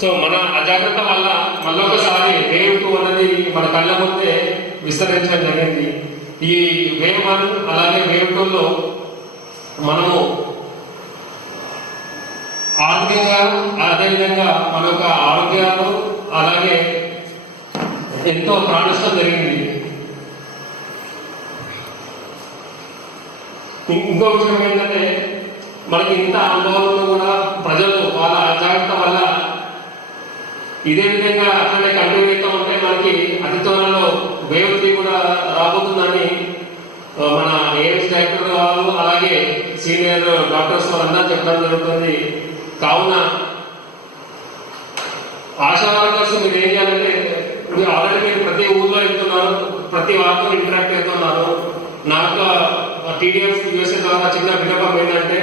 So మన అజాగ్రత్త వల్ల మళ్ళొకసారి వేవ్ 2 అనేది మన కళ్ళ ముందే విస్తరించడం జరిగింది. ఈ వేవ్ 1 అలాగే వేవ్ 2లో మనము ఆర్థికంగా అదేవిధంగా మన యొక్క ఆరోగ్యాలు అలాగే ఎంతో ప్రాణనష్టం జరిగింది. ఇంకో విషయం ఏంటంటే మనకి ఇంత అనుభవంలో కూడా ప్రజలు వాళ్ళ అజాగ్రత్త వల్ల ఇదే విధంగా అట్లనే కంటిన్యూ అవుతూ ఉంటే మనకి అతి త్వరలో వేవ్ 3 కూడా రాబోతుందని మన ఏఎంస్ డైరెక్టర్ వాళ్ళు అలాగే సీనియర్ డాక్టర్స్ వాళ్ళందరూ చెప్పడం జరుగుతుంది. కావున ఆశా వర్కర్స్ మీరు ఏం చేయాలంటే ఆల్రెడీ మీరు ప్రతి ఊర్లో వెళ్తున్నారు, ప్రతి వారితో ఇంటరాక్ట్ అవుతున్నారు. నాకు టీడీఎఫ్ యూఎస్ఏ ద్వారా చిన్న విన్నపం ఏంటంటే